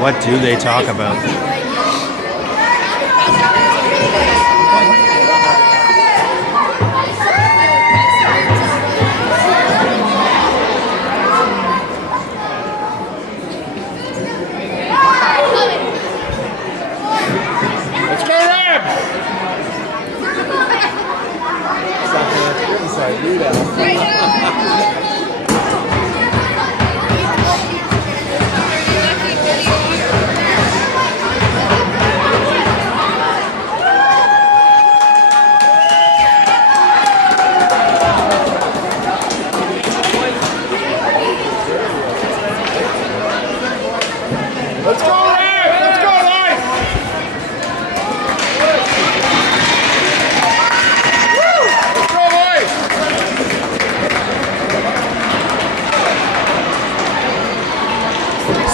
What do they talk about? Let's go, Rams! Let's go, Rams! Let's go, Lions! Let's go, Lions!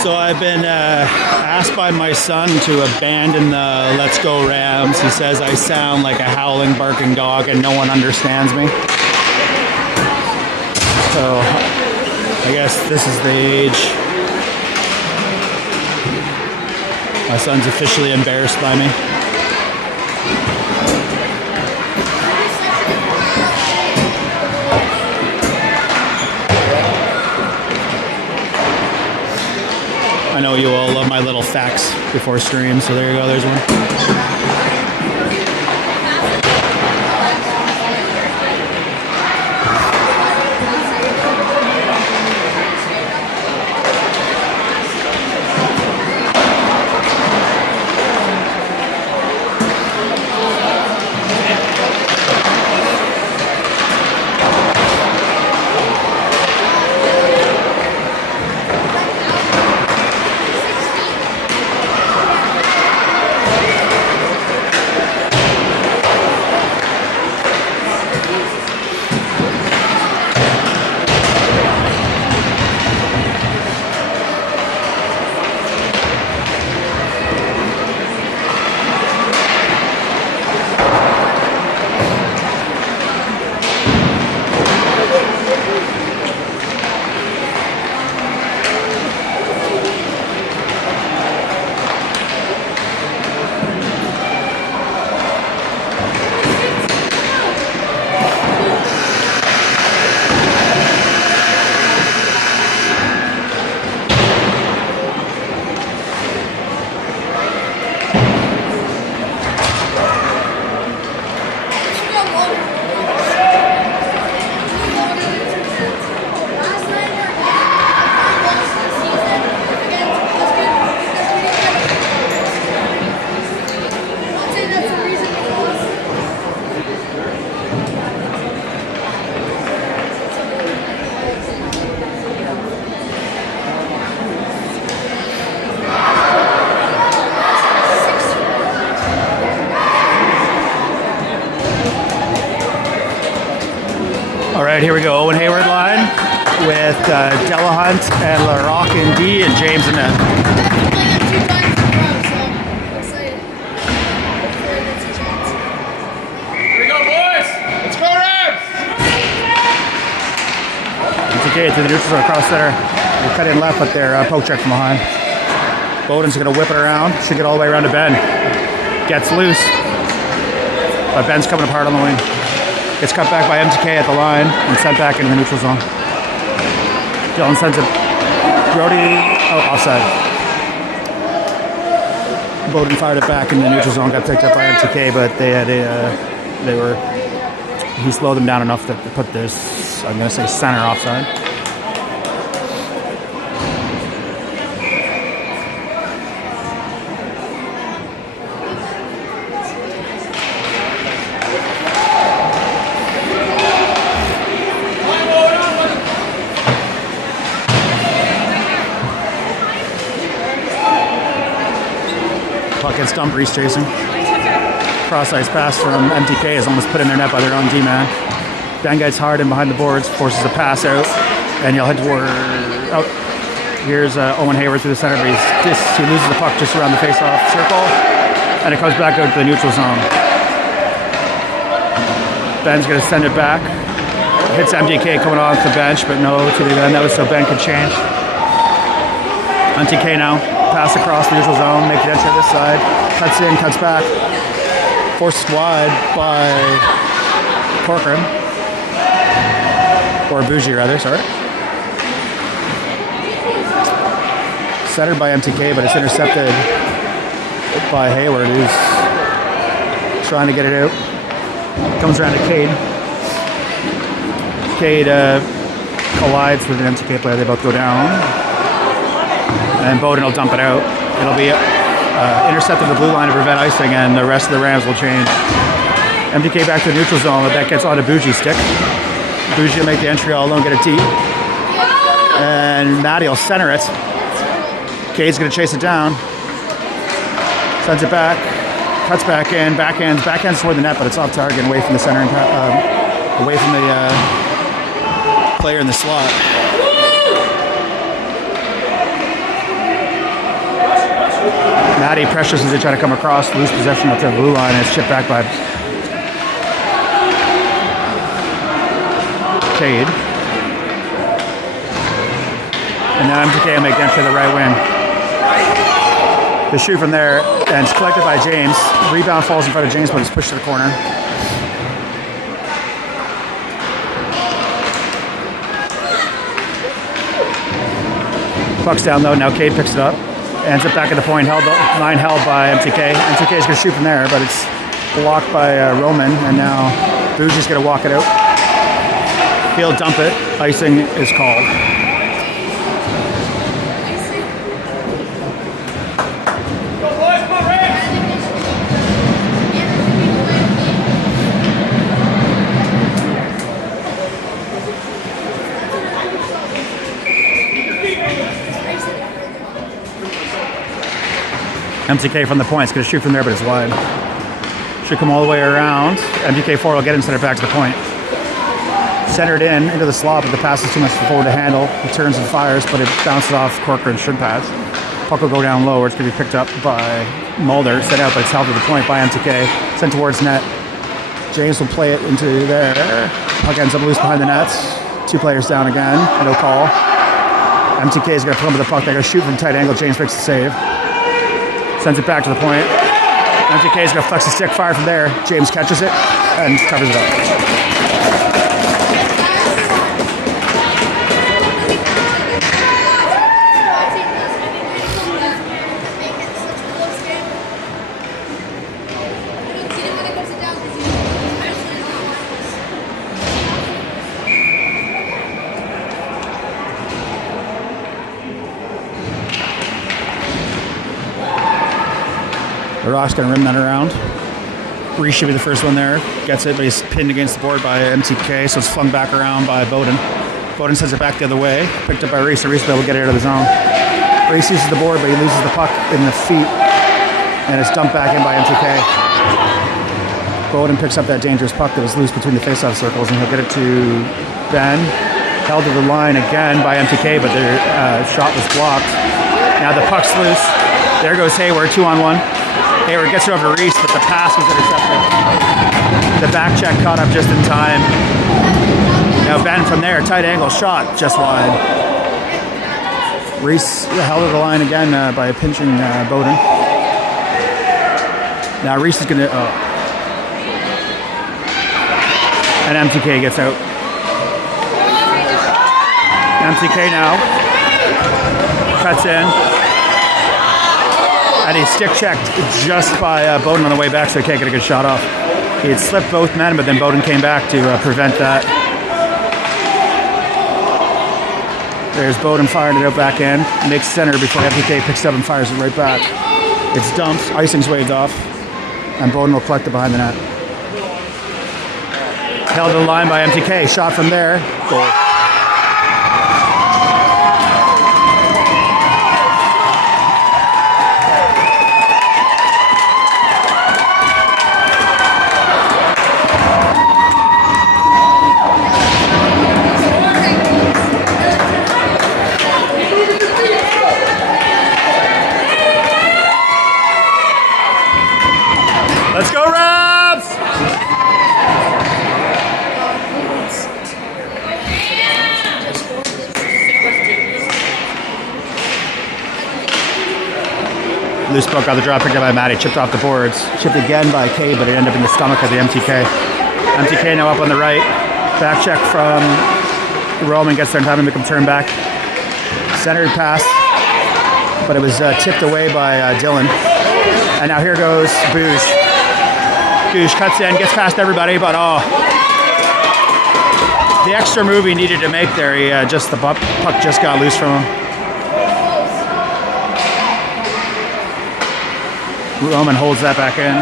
So I've been asked by my son to abandon the Let's Go Rams. He says I sound like a howling, barking dog and no one understands me. So I guess this is the age My son's officially embarrassed by me. I know you all love my little facts before stream, so there you go, there's one. All right, here we go. Owen Hayward line with Delahunt and LaRock and D and James and Ned. Here we go, boys. Let's go, Rams. MTK to the neutral zone across center. They cut in left, but they're poke check from behind. Bowden's going to whip it around. Should get all the way around to Ben. Gets loose. But Ben's coming apart on the wing. Gets cut back by MTK at the line and sent back into the neutral zone. Dylan sends it. Brody, offside. Bowden fired it back in the neutral zone, got picked up by MTK, but he slowed them down enough to put this, I'm going to say, center offside. Puck gets dumped, Reese chasing. Cross ice pass from MTK is almost put in their net by their own D-man. Ben gets hard in behind the boards, forces a pass out, and you'll head toward out. Here's Owen Hayward through the center, but he loses the puck just around the face-off circle, and it comes back out to the neutral zone. Ben's going to send it back. Hits MTK coming off the bench, but no to the end. That was so Ben could change. MTK now. Pass across the neutral zone, make the entry this side, cuts in, cuts back, forced wide by Corcoran, or Bougie rather, sorry. Centered by MTK, but it's intercepted by Hayward, who's trying to get it out. Comes around to Cade. Cade collides with an MTK player, they both go down. And Bowden will dump it out. It'll be intercepted the blue line to prevent icing, and the rest of the Rams will change. MTK back to the neutral zone, but that gets onto Bougie's stick. Bougie will make the entry all alone, get it deep. And Matty will center it. Cade's going to chase it down. Sends it back. Cuts back in. Backhands toward the net, but it's off target and away from the center, away from the player in the slot. Matty pressures as they try to come across, lose possession up to the blue line, and it's chipped back by Cade. And now MTK will make the entry to the right wing. The shoot from there, and it's collected by James. Rebound falls in front of James, but it's pushed to the corner. Puck's down low, now Cade picks it up. Ends up back at the point, line held by MTK. MTK is going to shoot from there, but it's blocked by Roman, and now Bougie's going to walk it out. He'll dump it. Icing is called. MTK from the point is going to shoot from there, but it's wide. Should come all the way around. MTK4 will get it and send it back to the point. Centered into the slot, but the pass is too much forward to handle. He turns and fires, but it bounces off Corcoran's shin pads. Puck will go down low, where it's going to be picked up by Mulder. Set out, but it's held to the point by MTK. Sent towards net. James will play it into there. Puck ends up loose behind the nets. 2 players down again. No call. MTK is going to put him with the puck. They're going to shoot from tight angle. James makes the save. Sends it back to the point. MTK is going to flex the stick, fire from there. James catches it and covers it up. The Rock's going to rim that around. Reese should be the first one there. Gets it, but he's pinned against the board by MTK, so it's flung back around by Bowden. Bowden sends it back the other way. Picked up by Reese, and Reese will be able to get it out of the zone. Reese uses the board, but he loses the puck in the feet, and it's dumped back in by MTK. Bowden picks up that dangerous puck that was loose between the face-off circles, and he'll get it to Ben. Held to the line again by MTK, but their shot was blocked. Now the puck's loose. There goes Hayward, 2-on-1. Hayward gets it over to Reese, but the pass was intercepted. The back check caught up just in time. Now Ben from there, tight angle shot, just wide. Reese held to the line again by pinching Bowden. Now Reese is going to... and MTK gets out. MTK now cuts in. And he stick checked just by Bowden on the way back, so he can't get a good shot off. He had slipped both men, but then Bowden came back to prevent that. There's Bowden firing it out back in. Makes center before MTK picks it up and fires it right back. It's dumped. Icing's waved off. And Bowden will collect it behind the net. Held to the line by MTK. Shot from there. Goal. Let's go, Rabs! Loose puck on the draw, picked up by Matty, chipped off the boards. Chipped again by K, but it ended up in the stomach of the MTK. MTK now up on the right. Back check from Roman, gets there in time to make him turn back. Centered pass, but it was tipped away by Dylan. And now here goes Booge. Booge cuts in, gets past everybody, but the extra move he needed to make there, the puck just got loose from him. Roman holds that back in.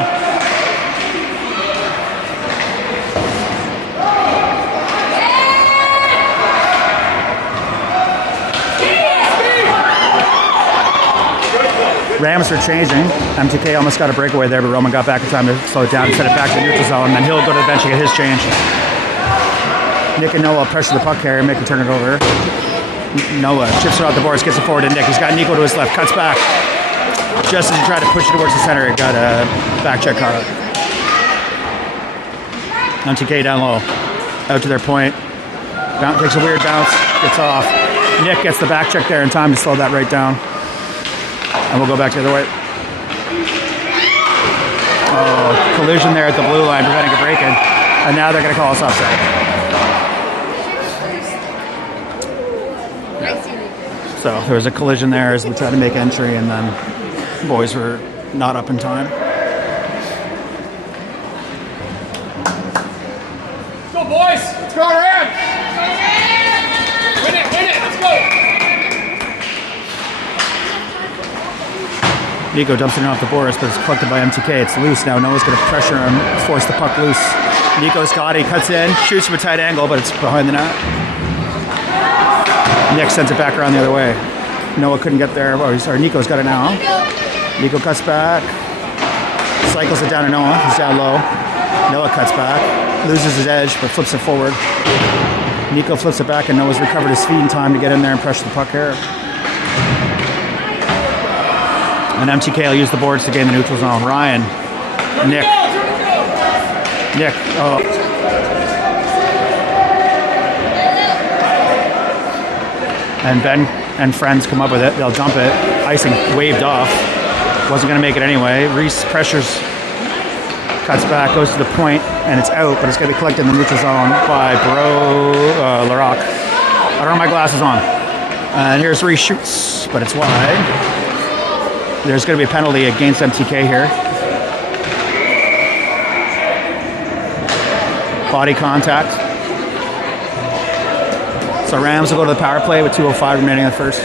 Rams are changing. MTK almost got a breakaway there, but Roman got back in time to slow it down and set it back to the neutral zone. And then he'll go to the bench and get his change. Nick and Noah pressure the puck carrier, make him turn it over. Noah chips it off the boards, gets it forward to Nick. He's got Nico to his left, cuts back. Just as he tried to push it towards the center, it got a back check caught up. MTK down low, out to their point. Takes a weird bounce, gets off. Nick gets the back check there in time to slow that right down. And we'll go back the other way. Oh, collision there at the blue line, preventing a break-in. And now they're going to call us offside. So there was a collision there as we tried to make entry, and then the boys were not up in time. Let's go, boys! Let's go, Rams! Win it, let's go! Nico dumps it in off the Boris, but it's collected by MTK. It's loose now. Noah's going to pressure him, force the puck loose. Nico's got it. He cuts in, shoots from a tight angle, but it's behind the net. Nick sends it back around the other way. Noah couldn't get there. Or Nico's got it now. Nico cuts back. Cycles it down to Noah. He's down low. Noah cuts back. Loses his edge, but flips it forward. Nico flips it back, and Noah's recovered his feet in time to get in there and pressure the puck here. And MTK will use the boards to gain the neutral zone. Ryan, Nick. Oh. And Ben and friends come up with it. They'll dump it. Icing waved off. Wasn't going to make it anyway. Reese pressures, cuts back, goes to the point, and it's out, but it's going to be collected in the neutral zone by Laroc. I don't have my glasses on. And here's Reese shoots, but it's wide. There's going to be a penalty against MTK here. Body contact. So Rams will go to the power play with 2:05 remaining in the first.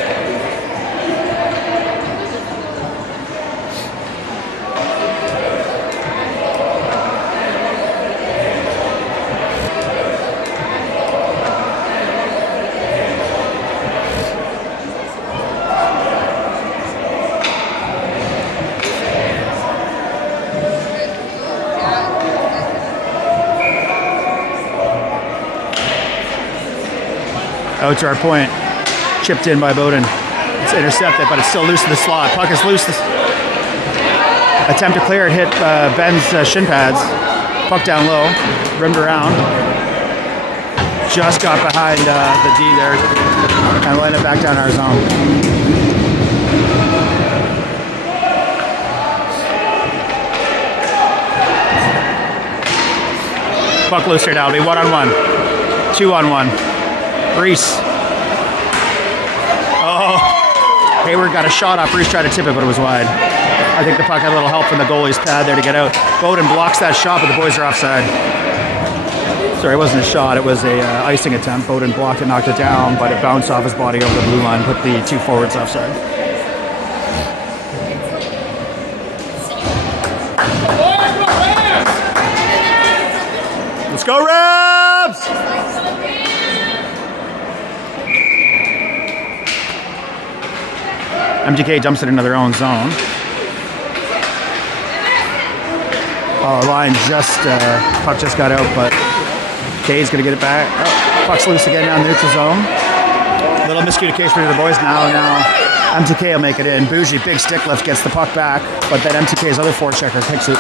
Out to our point. Chipped in by Bowden. It's intercepted, but it's still loose in the slot. Puck is loose. Attempt to clear it hit Ben's shin pads. Puck down low. Rimmed around. Just got behind the D there. And we'll end it back down our zone. Puck loose here now. It'll be 1-on-1. 2-on-1. Reese. Oh, Hayward got a shot off. Reese tried to tip it, but it was wide. I think the puck had a little help from the goalie's pad there to get out. Bowden blocks that shot, but the boys are offside. Sorry, it wasn't a shot. It was a icing attempt. Bowden blocked it, knocked it down, but it bounced off his body over the blue line, put the two forwards offside. Let's go, Rams! MTK dumps it into their own zone. Oh, line just, puck just got out, but Kay's going to get it back. Oh, puck's loose again now in the neutral zone. Little miscommunication between the boys now. MTK will make it in. Bougie, big stick lift, gets the puck back, but then MTK's other forechecker takes it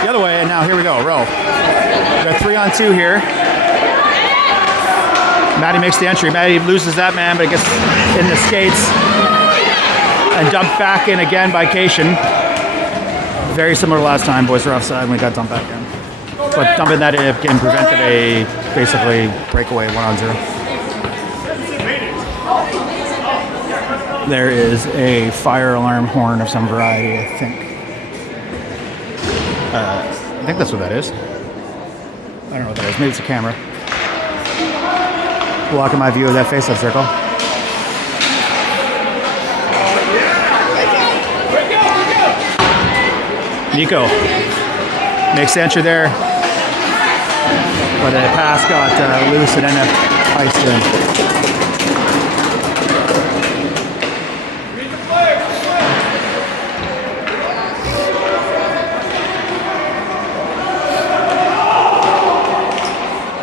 the other way, and now here we go, row. We got 3-on-2 here. Matty makes the entry. Matty loses that man, but it gets in the skates. And dumped back in again by Cation. Very similar to last time. Boys were offside and we got dumped back in. But dumping that in again prevented a basically breakaway 1-on-0. There is a fire alarm horn of some variety, I think. I think that's what that is. I don't know what that is. Maybe it's a camera. Blocking my view of that face-up circle. Nico makes the entry there, but the pass got loose and ended up iced in.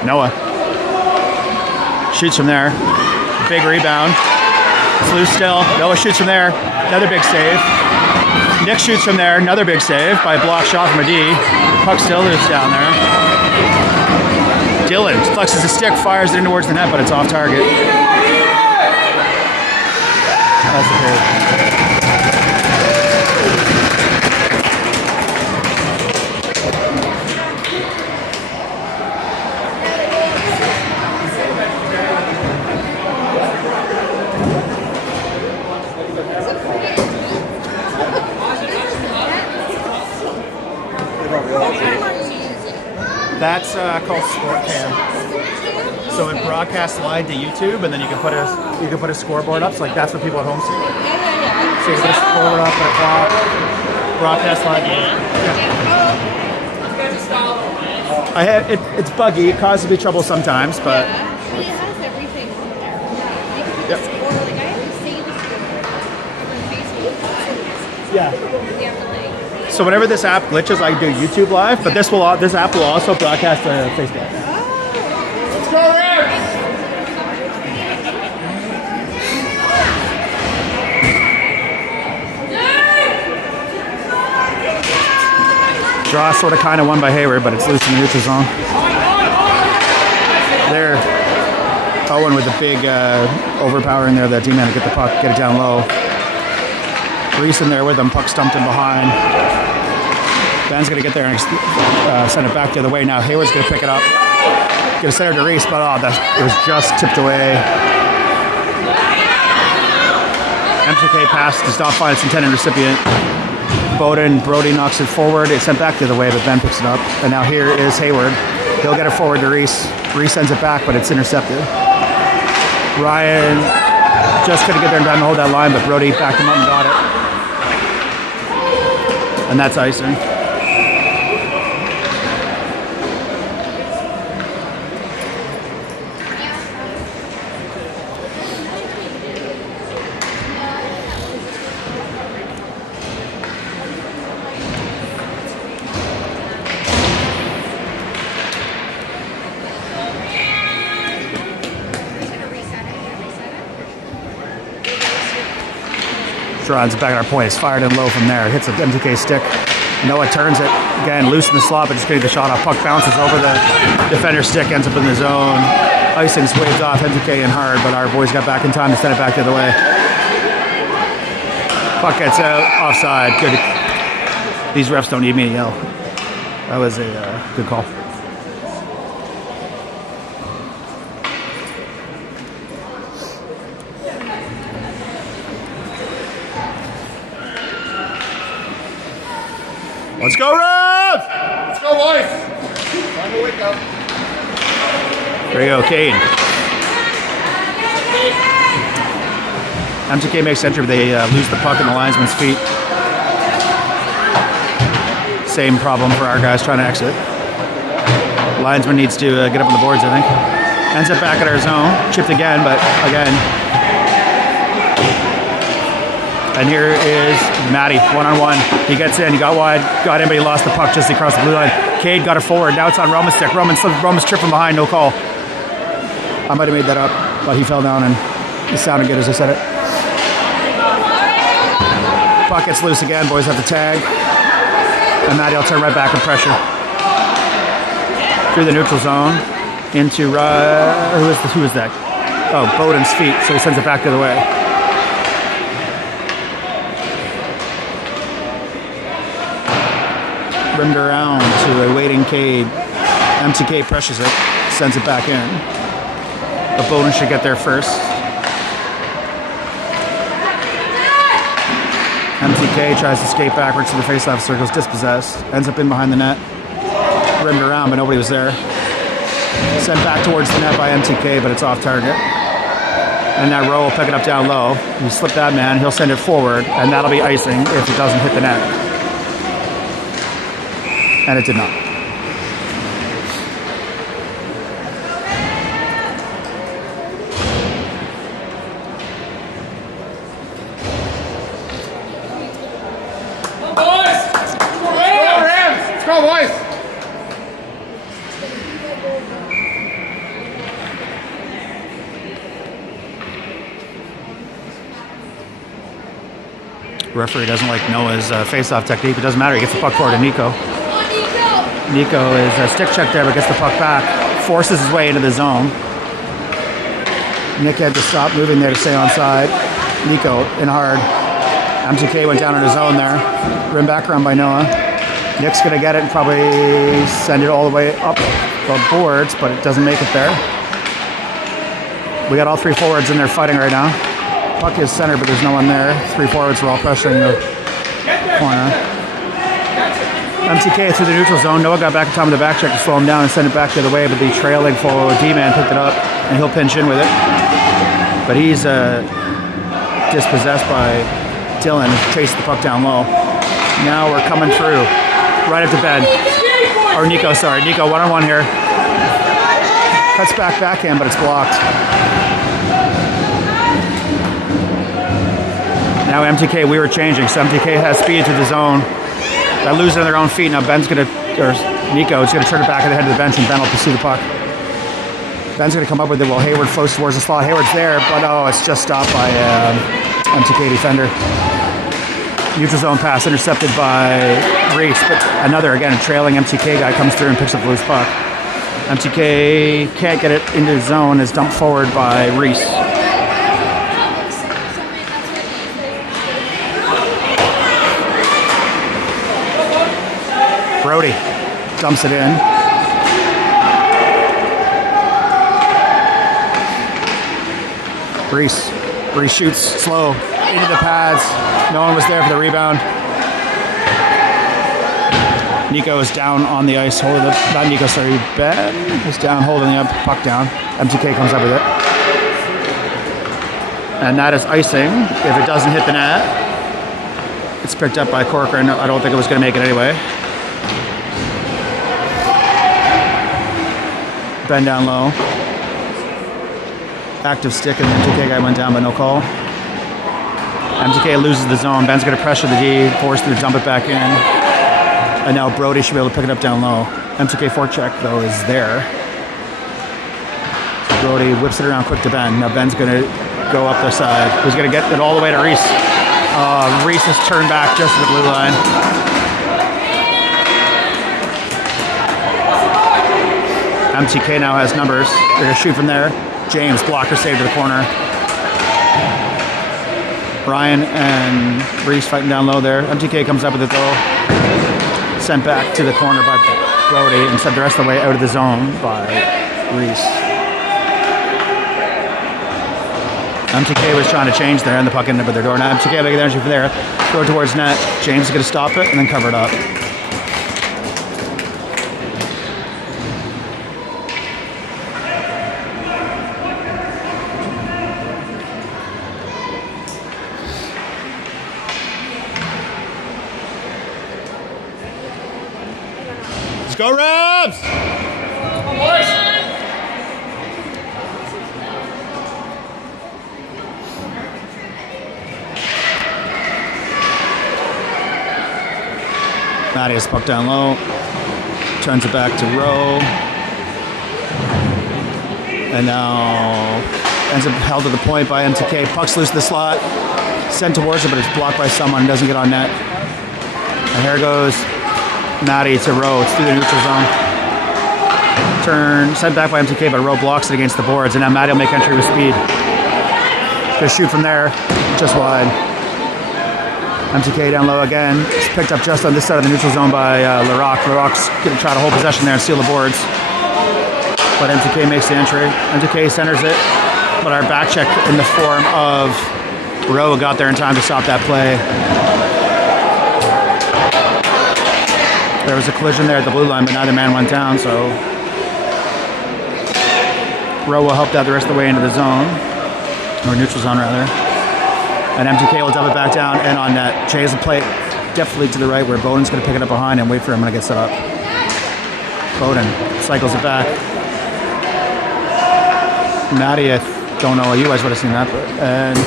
Noah shoots from there. Big rebound. It's loose still. Noah shoots from there. Another big save. Nick shoots from there, another big save by a block shot from a D. Puck still loose down there. Dylan flexes the stick, fires it in towards the net, but it's off target. That's the That's called Sport Cam. So it broadcasts live to YouTube, and then you can put a scoreboard up. So like that's what people at home see. Yeah. So you can put a scoreboard up, a clock, broadcast live. Yeah. It's buggy. It causes me trouble sometimes, but. Yeah. Well, it has everything on there. You can put Yep. the score, like I have to save the score on Facebook Live. Yeah. You have to like. So whenever this app glitches, I do YouTube Live, but this app will also broadcast to Facebook. Let's go, Rams! Draw sort of kind of won by Hayward, but it's loose in the neutral zone. There, Owen with the big overpower in there, that D-man to get the puck, get it down low. Reese in there with him, puck stumped in behind. Ben's going to get there and send it back the other way. Now Hayward's going to pick it up. Going to send it to Reese, but it was just tipped away. MTK pass does not find its intended recipient. Brody knocks it forward. It's sent back the other way, but Ben picks it up. And now here is Hayward. He'll get it forward to Reese. Reese sends it back, but it's intercepted. Ryan just couldn't get there in time to hold that line, but Brody backed him up and got it. And that's icing. Draws back at our point. It's fired in low from there. Hits the MTK stick. Noah turns it. Again, loose in the slot, but just getting the shot off. Puck bounces over the defender's stick, ends up in the zone. Icing's waved off MTK in hard, but our boys got back in time to send it back the other way. Puck gets out. Offside. Good. These refs don't need me to yell. That was a good call. Let's go, Rev! Let's go, boys! Time to wake up. There you go, Cade. MTK makes entry, but they lose the puck in the linesman's feet. Same problem for our guys trying to exit. Linesman needs to get up on the boards, I think. Ends up back at our zone. Chipped again, but again. And here is Matty, one-on-one. He gets in, he got wide, got in, but he lost the puck just across the blue line. Cade got it forward, now it's on Roman's stick. Roman's tripping behind, no call. I might have made that up, but he fell down and it sounded good as I said it. Puck gets loose again, boys have to tag. And Matty will turn right back and pressure. Through the neutral zone, into, who is that? Oh, Bowden's feet, so he sends it back the other way. Rimmed around to a waiting Cade. MTK pressures it, sends it back in. But Bowden should get there first. MTK tries to skate backwards to the faceoff circles, dispossessed. Ends up in behind the net. Rimmed around, but nobody was there. Sent back towards the net by MTK, but it's off target. And that row will pick it up down low. You slip that man, he'll send it forward, and that'll be icing if it doesn't hit the net. And it did not. Come on, boys! Let's go, Rams! Let's go, boys! Referee doesn't like Noah's face-off technique. It doesn't matter. He gets the puck forward to Nico. Nico is a stick check there, but gets the puck back. Forces his way into the zone. Nick had to stop moving there to stay onside. Nico in hard. MTK went down in his zone there. Rim back around by Noah. Nick's going to get it and probably send it all the way up the boards, but it doesn't make it there. We got all three forwards in there fighting right now. Puck is center, but there's no one there. Three forwards are all pressuring the corner. MTK through the neutral zone. Noah got back in time with the back check to slow him down and send it back the other way, but the trailing full D-man picked it up, and he'll pinch in with it. But he's dispossessed by Dylan, chased the puck down low. Now we're coming through. Right up to Ben. Or Nico, sorry. Nico, one-on-one here. Cuts backhand, but it's blocked. Now MTK, we were changing, so MTK has speed through the zone. They're losing their own feet. Now Ben's gonna, or Nico is gonna turn it back at the head of the bench, and Ben will pursue the puck. Ben's gonna come up with it while Hayward floats towards the slot. Hayward's there, but it's just stopped by MTK defender. Neutral zone pass intercepted by Reese, but another, again, a trailing MTK guy comes through and picks up the loose puck. MTK can't get it into the zone, is dumped forward by Reese. Brody dumps it in. Reese shoots slow into the pads. No one was there for the rebound. Nico is down on the ice holding the, not Nico, sorry, Ben is down holding the puck down. MTK comes up with it. And that is icing. If it doesn't hit the net, it's picked up by Corcoran. I don't think it was going to make it anyway. Ben down low. Active stick, and the MTK guy went down, but no call. MTK loses the zone. Ben's going to pressure the D, forced to dump it back in. And now Brody should be able to pick it up down low. MTK forecheck, though, is there. So Brody whips it around quick to Ben. Now Ben's going to go up the side. He's going to get it all the way to Reese. Reese has turned back just to the blue line. MTK now has numbers. They're going to shoot from there. James, blocker save to the corner. Ryan and Reese fighting down low there. MTK comes up with it though. Sent back to the corner by Brody and sent the rest of the way out of the zone by Reese. MTK was trying to change there and the puck ended up at their door. Now MTK making the energy from there. Throw it towards net. James is going to stop it and then cover it up. Go Rams! Matty has puck down low. Turns it back to Rowe. And now ends up held to the point by MTK. Puck's loose to the slot. Sent towards it, but it's blocked by someone. Doesn't get on net. And here goes Matty to Rowe. It's through the neutral zone. Turn, sent back by MTK, but Rowe blocks it against the boards, and now Matty will make entry with speed. Just shoot from there, just wide. MTK down low again. It's picked up just on this side of the neutral zone by Larocque. Larocque's going to try to hold possession there and steal the boards. But MTK makes the entry. MTK centers it, but our back check in the form of Rowe got there in time to stop that play. There was a collision there at the blue line, but neither man went down, so Rowe will help that the rest of the way into the zone, or neutral zone rather. And MTK will dump it back down and on net. Changes the play definitely to the right where Bowden's going to pick it up behind and wait for him when it gets set up. Bowden cycles it back. Matty, I don't know, you guys would have seen that, but and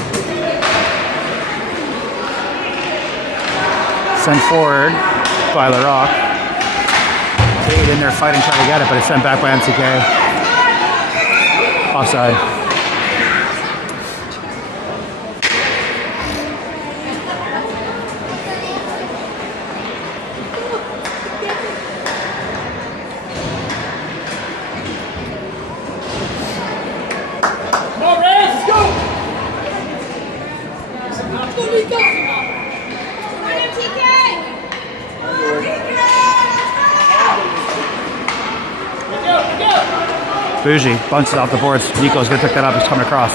sent forward by Larocque. Cade in there fighting, trying to get it, but it's sent back by MTK. Offside. Come on, Rams, let's go! Bougie bunts it off the boards. Nico's going to pick that up. He's coming across.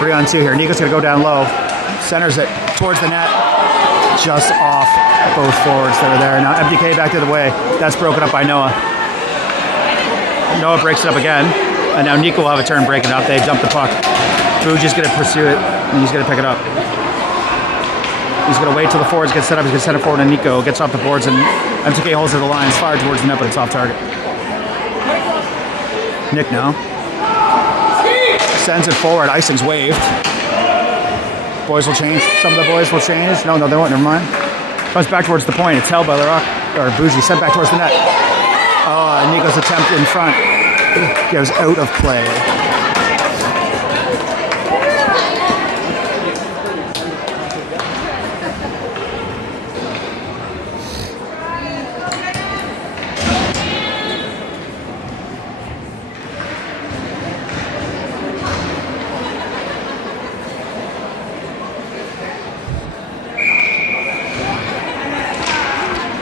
3-on-2 here. Nico's going to go down low. Centers it towards the net. just off both forwards that are there. Now MTK back the other way. That's broken up by Noah. Noah breaks it up again. And now Nico will have a turn breaking it up. They dump the puck. Booge is going to pursue it, and he's going to pick it up. He's going to wait till the forwards get set up. He's going to send it forward, and Nico gets off the boards, and MTK holds it to the line. It's fired towards the net, but it's off target. Nick now sends it forward. Icing's waved. Boys will change. Some of the boys will change. No, they won't. Never mind. Comes back towards the point. It's held by Larocque, or Bougie. Sent back towards the net. Oh, and Nico's attempt in front goes out of play.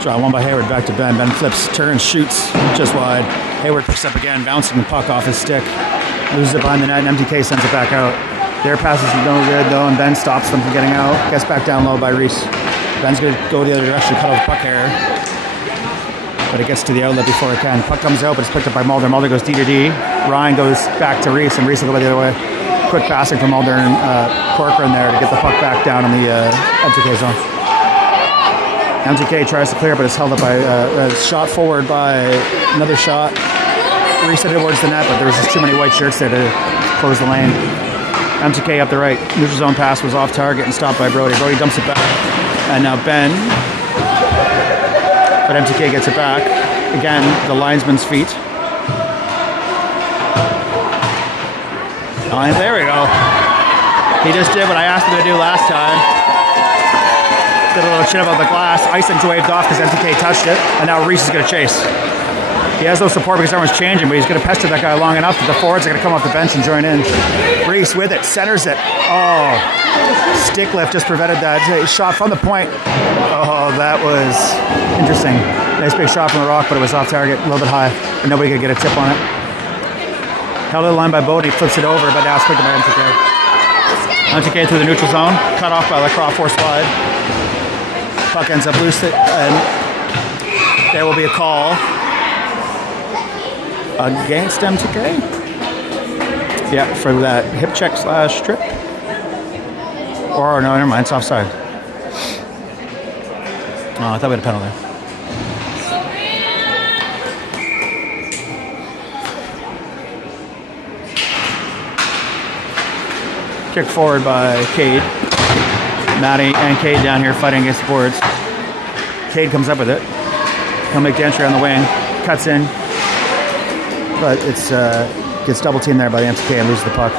Draw one by Hayward, back to Ben. Ben flips, turns, shoots just wide. Hayward picks up again, bouncing the puck off his stick. Loses it behind the net, and MTK sends it back out. Their passes are no good, though, and Ben stops them from getting out. Gets back down low by Reese. Ben's going to go the other direction, cut off the puck here. But it gets to the outlet before it can. Puck comes out, but it's picked up by Mulder. Mulder goes D to D. Ryan goes back to Reese, and Reese will go the other way. Quick passing from Mulder and Corcoran there to get the puck back down in the MTK zone. MTK tries to clear, but it's held up by a shot forward by another shot. Reese it towards the net, but there was just too many white shirts there to close the lane. MTK up the right. Neutral zone pass was off target and stopped by Brody. Brody dumps it back. And now Ben. But MTK gets it back. Again, the linesman's feet. Oh, and there we go. He just did what I asked him to do last time. Did a little chin above the glass. Icing's waved off because MTK touched it. And now Reese is going to chase. He has no support because everyone's changing, but he's going to pester that guy long enough that the forwards are going to come off the bench and join in. Reese with it, centers it. Oh, stick lift just prevented that. Shot from the point. Oh, that was interesting. Nice big shot from the rock, but it was off target, a little bit high, and nobody could get a tip on it. Held to the line by Bodie, flips it over, but now it's picked up by MTK. MTK through the neutral zone, cut off by Lacroix, force slide. Puck ends up loose, and there will be a call against MTK. Yeah, for that hip check / trip. Or no, never mind, it's offside. Oh, I thought we had a penalty. Kick forward by Cade. Matty and Cade down here fighting against the boards. Cade comes up with it. He'll make the entry on the wing. Cuts in. But it's gets double teamed there by the MTK and loses the puck.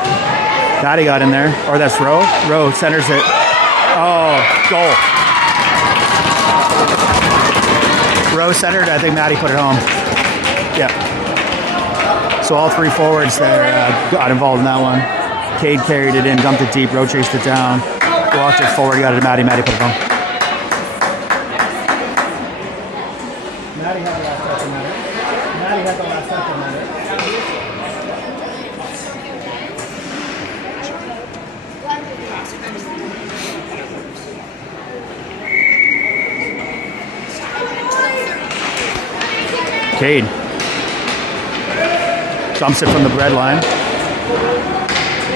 Matty got in there. Or that's Rowe. Rowe centers it. Oh, goal. Rowe centered. I think Matty put it home. Yeah. So all three forwards there got involved in that one. Cade carried it in, dumped it deep. Rowe chased it down. Walked it forward, got it to Matty. Matty put it home. Matty had the last touch on that. Matty had the last touch on that. Cade jumps it from the red line.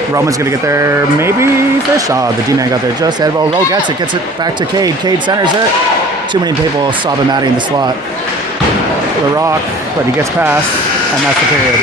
Roman's going to get there, maybe fish. Oh, the D-man got there just ahead. Well, Rowe gets it back to Cade. Cade centers it. Too many people sobbing Matty in the slot. The rock, but he gets past, and that's the period.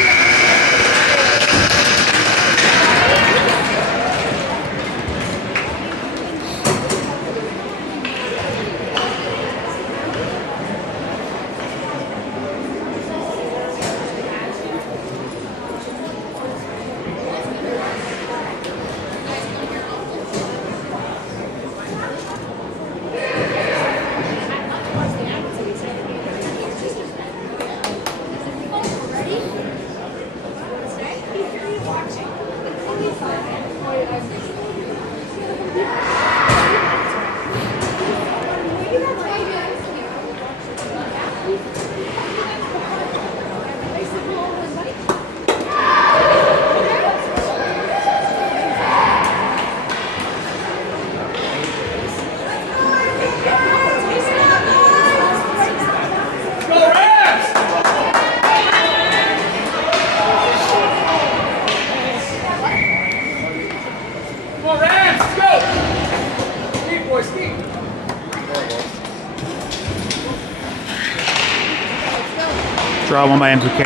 Draw one by MTK.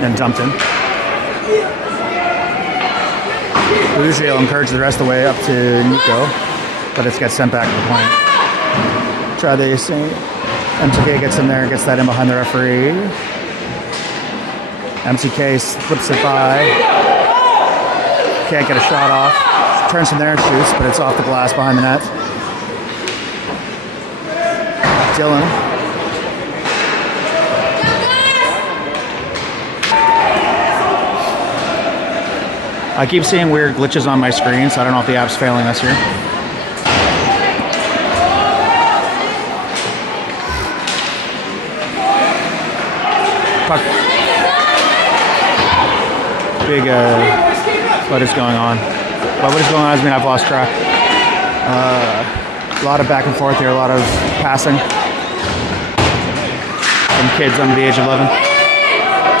Then dumped in. Bougie will encourage the rest of the way up to Nico, but it gets sent back to the point. Try the same. MTK gets in there, gets that in behind the referee. MTK flips it by. Can't get a shot off. Turns from there and shoots, but it's off the glass behind the net. Dylan. I keep seeing weird glitches on my screen, so I don't know if the app's failing us here. Puck. Big, what is going on? But what is going on? I mean, I've lost track. A lot of back and forth here, a lot of passing from kids under the age of 11.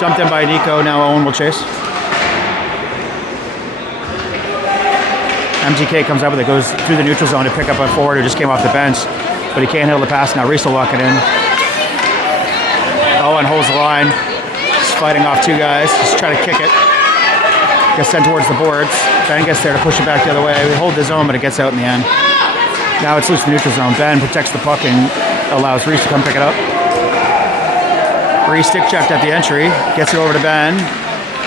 Jumped in by Nico, now Owen will chase. MTK comes up with it, goes through the neutral zone to pick up a forward who just came off the bench, but he can't handle the pass now. Reese will walk it in. Owen holds the line. He's fighting off two guys. Just trying to kick it. Gets sent towards the boards. Ben gets there to push it back the other way. We hold the zone, but it gets out in the end. Now it's loose in the neutral zone. Ben protects the puck and allows Reese to come pick it up. Reese stick checked at the entry. Gets it over to Ben.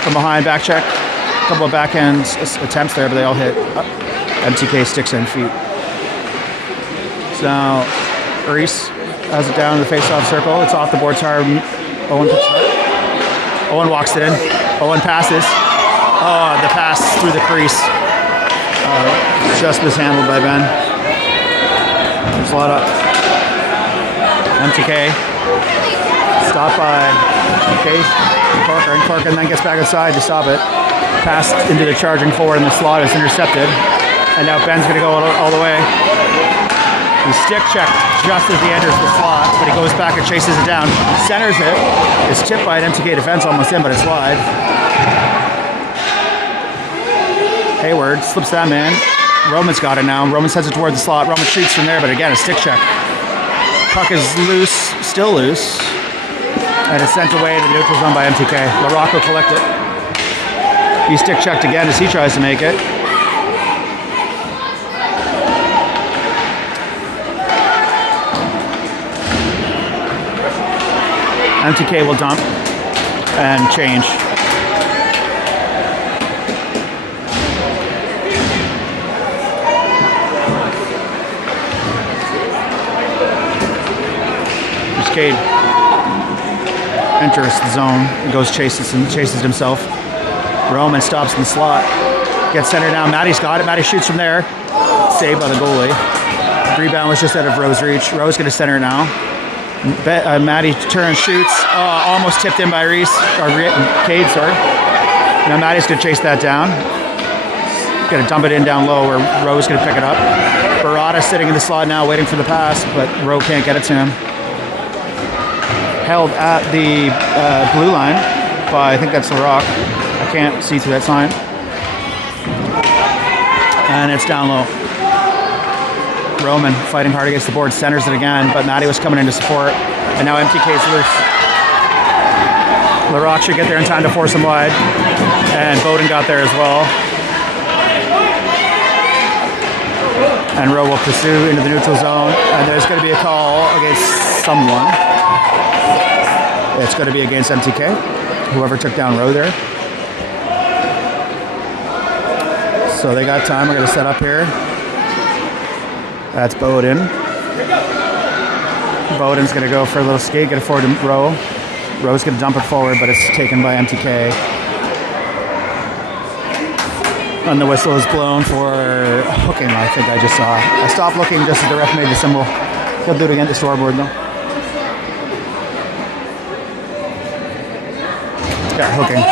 From behind, back check. A couple of backhand attempts there, but they all hit. MTK sticks in feet. So now Reese has it down in the face-off circle. It's off the boards hard. Owen puts it up. Owen walks it in. Owen passes. Oh, the pass through the crease. Just mishandled by Ben. There's a lot of MTK. Stopped by Corker, and then gets back inside to stop it. Pass into the charging forward, and the slot is intercepted. And now Ben's going to go all the way. He stick checked just as he enters the slot, but he goes back and chases it down. Centers it. It's tipped by an MTK defense almost in, but it's wide. Hayward slips that man. Roman's got it now. Roman sends it toward the slot. Roman shoots from there, but again, a stick check. Puck is loose, still loose. And it's sent away to the neutral zone by MTK. LaRock will collect it. He stick checked again as he tries to make it. MTK will dump and change. There's Cade. Enters the zone and goes chases himself. Roman stops in the slot. Gets centered down. Matty's got it. Matty shoots from there. Saved by the goalie. Rebound was just out of Rowe's reach. Rowe's going to center it now. Matty turns, shoots. Almost tipped in by Reese. Or Cade, sorry. Now Matty's going to chase that down. Going to dump it in down low where Rowe's going to pick it up. Barada sitting in the slot now waiting for the pass, but Rowe can't get it to him. Held at the blue line by, I think that's LaRock. I can't see through that sign. And it's down low. Roman fighting hard against the board, centers it again, but Matty was coming in to support. And now MTK's loose. LaRock should get there in time to force him wide. And Bowden got there as well. And Rowe will pursue into the neutral zone. And there's going to be a call against someone. It's going to be against MTK, whoever took down Rowe there. So they got time. We're going to set up here. That's Bowden. Bowden's going to go for a little skate, get it forward to Rowe. Rowe's going to dump it forward, but it's taken by MTK. And the whistle is blown for hooking, I think I just saw. I stopped looking just as the ref made the symbol. He'll do it again at the scoreboard, though. Yeah, hooking.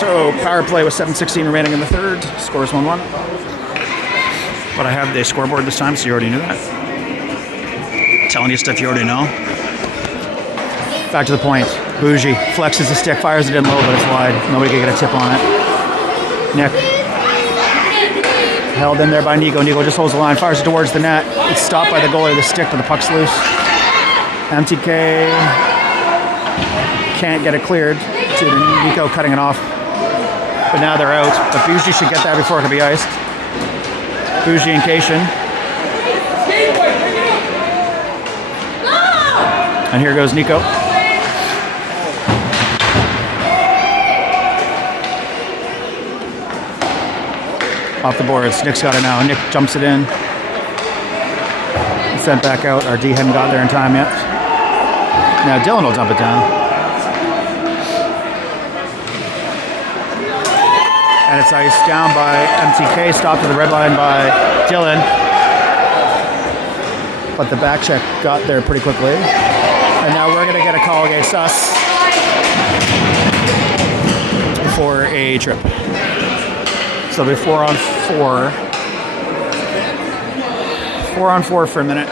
So power play with 7:16 remaining in the third. Scores 1-1. But I have the scoreboard this time, so you already knew that. Telling you stuff you already know. Back to the point. Bougie flexes the stick, fires it in low, but it's wide. Nobody can get a tip on it. Nick. Held in there by Nico. Nico just holds the line, fires it towards the net. It's stopped by the goalie of the stick, but the puck's loose. MTK can't get it cleared to Nico cutting it off. But now they're out. But Bougie should get that before it can be iced. Bougie and Cation. And here goes Nico. Off the boards. Nick's got it now. Nick jumps it in. Sent back out. Our D hadn't got there in time yet. Now Dylan will dump it down. And it's iced down by MTK. Stopped at the red line by Dylan. But the back check got there pretty quickly. And now we're going to get a call against us for a trip. So it'll be 4 on 4. 4 on 4 for a minute.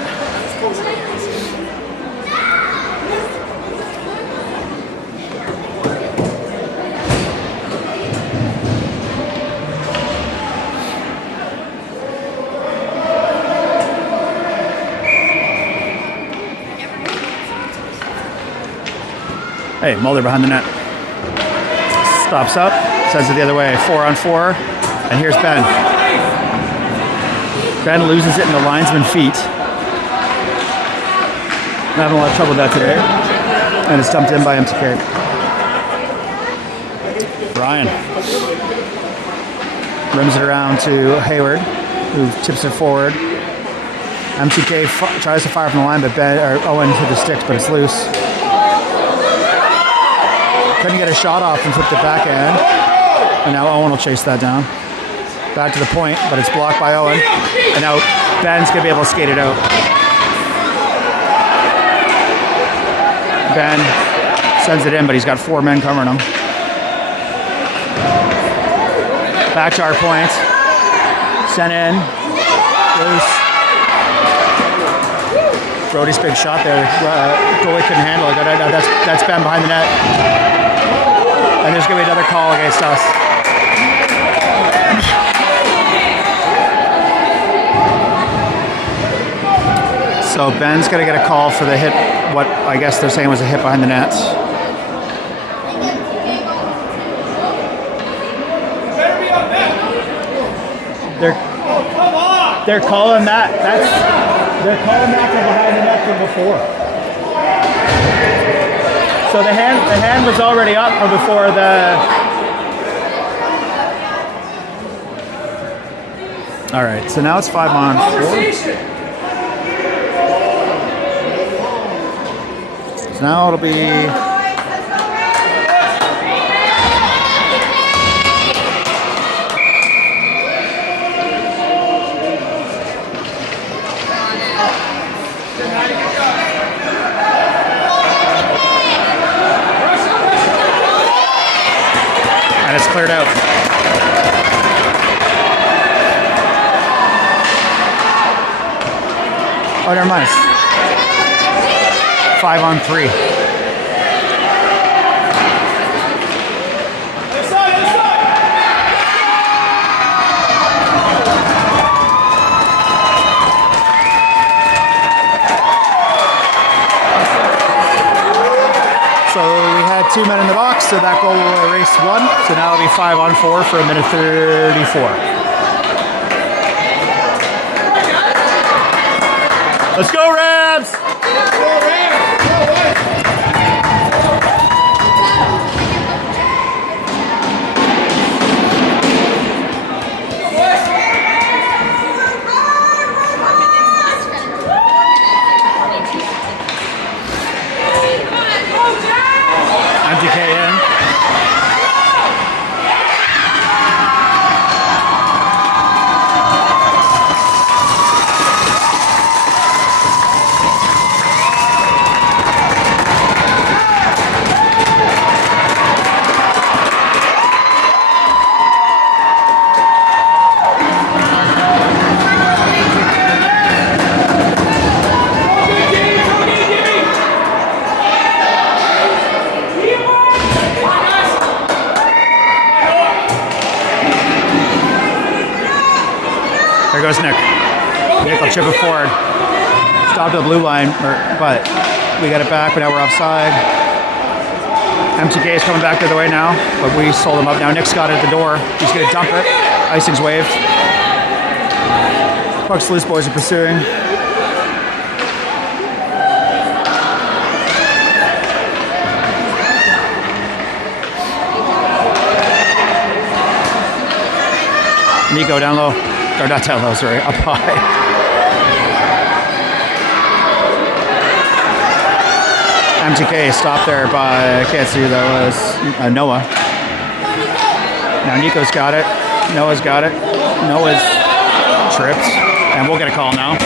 Hey, Mulder behind the net. Stops up, sends it the other way. 4 on 4. And here's Ben. Ben loses it in the linesman feet. I'm having a lot of trouble with that today. And it's dumped in by MTK. Ryan rims it around to Hayward, who tips it forward. MTK tries to fire from the line, but Owen hit the sticks, but it's loose. Couldn't get a shot off and flipped it backhand. And now Owen will chase that down. Back to the point, but it's blocked by Owen. And now Ben's going to be able to skate it out. Ben sends it in, but he's got 4 men covering him. Back to our point. Sent in. Loose. Brody's big shot there. Goalie couldn't handle it. That's Ben behind the net. And there's going to be another call against us. So Ben's going to get a call for the hit, what I guess they're saying was a hit behind the net. They're calling that. They're calling that from behind the net from before. So the hand was already up from before the. All right, so now it's 5 on 4. So now it'll be. And it's cleared out. Oh, never mind. 5 on 3. So we had 2 men in the box, so that goal will erase 1. So now it'll be 5 on 4 for a minute 34. Let's go, Rams! MTK in. There goes Nick. Nick will chip it forward. Stop to the blue line, but We got it back, but now we're offside. MTK is coming back the other way now, but we sold him up now. Nick's got it at the door. He's going to dump it. Icing's waved. Puck's loose, boys are pursuing. Nico down low. Or not down low, sorry. Up high. MTK stopped there by, I can't see who that was, Noah. Now Nico's got it. Noah's got it. Noah's tripped. And we'll get a call now.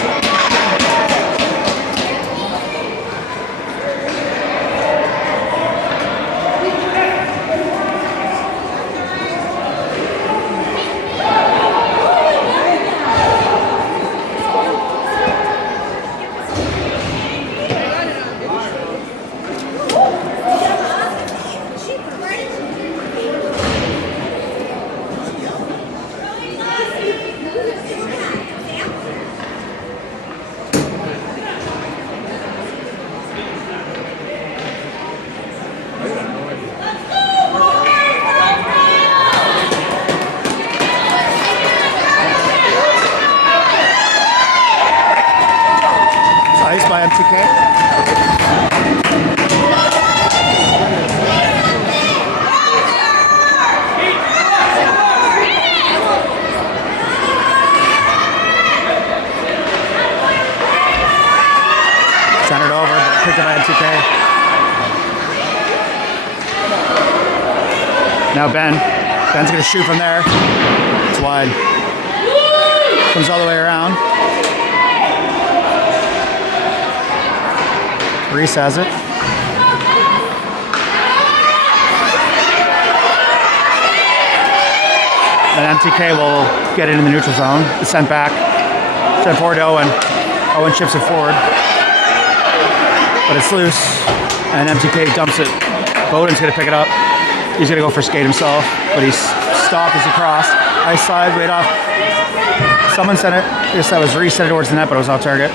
Ice by MTK. Centered over, but picked up by MTK. Now Ben's gonna shoot from there. It's wide. Comes all the way around. Reese has it. And MTK will get it in the neutral zone. It's sent back. Sent forward to Owen. Owen chips it forward. But it's loose. And MTK dumps it. Bowden's going to pick it up. He's going to go for skate himself. But he's stopped as he crossed. Ice side, right off. Someone sent it. I guess that was Reese sent it towards the net, but it was off target.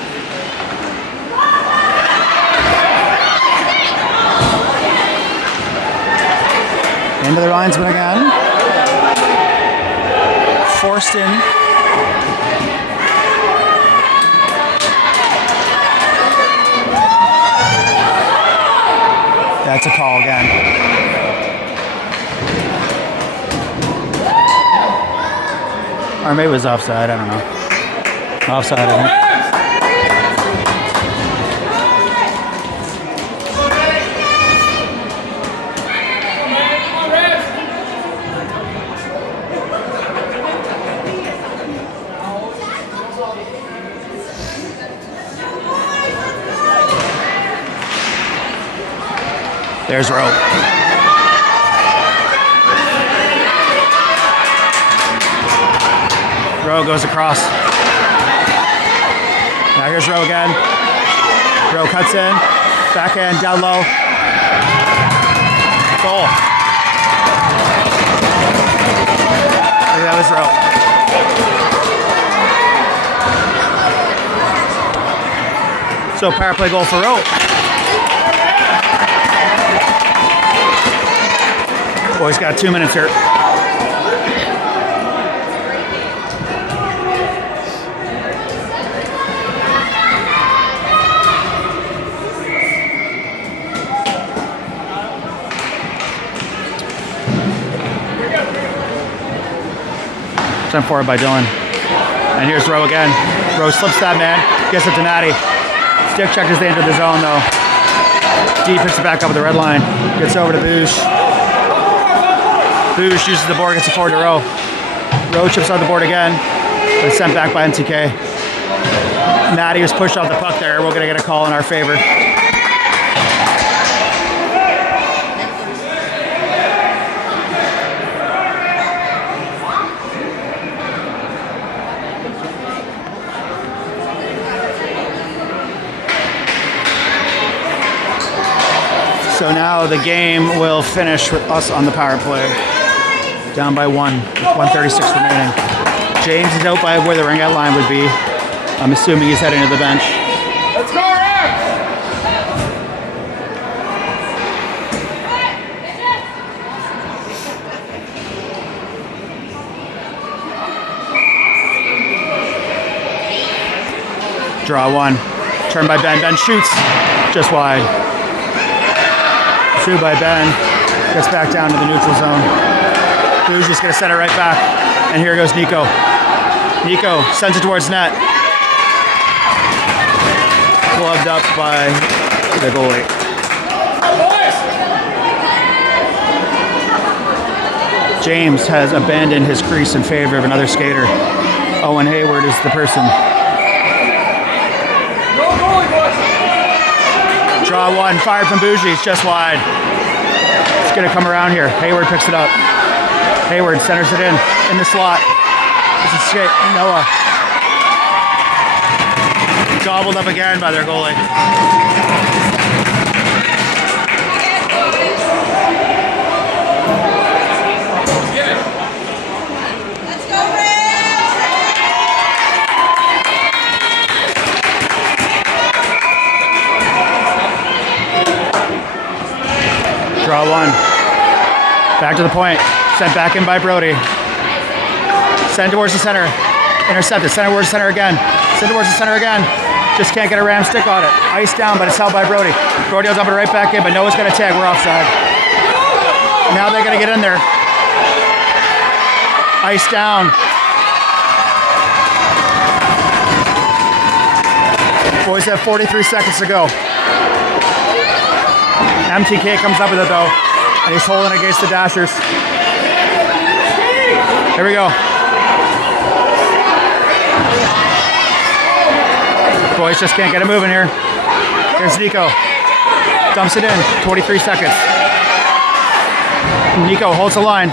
Into the linesman again. Forced in. That's a call again. Or maybe it was offside, I don't know. Offside, I think. There's Rowe. Rowe goes across. Now here's Rowe again. Rowe cuts in. Backhand down low. Goal. That was Rowe. So power play goal for Rowe. Boys got 2 minutes here. Sent forward by Dylan. And here's Rowe again. Rowe slips that man. Gets it to Natty. Stick check as they enter the zone though. D picks it back up with the red line. Gets over to Boosh. Boosh uses the board, gets it forward to Rowe. Rowe chips on the board again. But sent back by MTK. Natty was pushed off the puck there. We're gonna get a call in our favor. So now the game will finish with us on the power play. Down by 1, with 1:36 remaining. James is out by where the ring out line would be. I'm assuming he's heading to the bench. Let's go, Rams! Draw one. Turn by Ben. Ben shoots. Just wide. Shoot by Ben. Gets back down to the neutral zone. Bougie's going to send it right back. And here goes Nico. Nico sends it towards net. Gloved up by the goalie. James has abandoned his crease in favor of another skater. Owen Hayward is the person. Draw one, fired from Bougie, it's just wide. It's gonna come around here. Hayward picks it up. Hayward centers it in the slot. It's a skate, Noah. Gobbled up again by their goalie. Draw one. Back to the point. Sent back in by Brody. Sent towards the center. Intercepted. Sent towards the center again. Sent towards the center again. Just can't get a ram stick on it. Ice down, but it's held by Brody. Brody will dump it right back in, but Noah's going to tag. We're offside. Now they're going to get in there. Ice down. Boys have 43 seconds to go. MTK comes up with it though, and he's holding against the Dashers. Here we go. Boys just can't get it moving here. Here's Nico. Dumps it in. 23 seconds. Nico holds the line.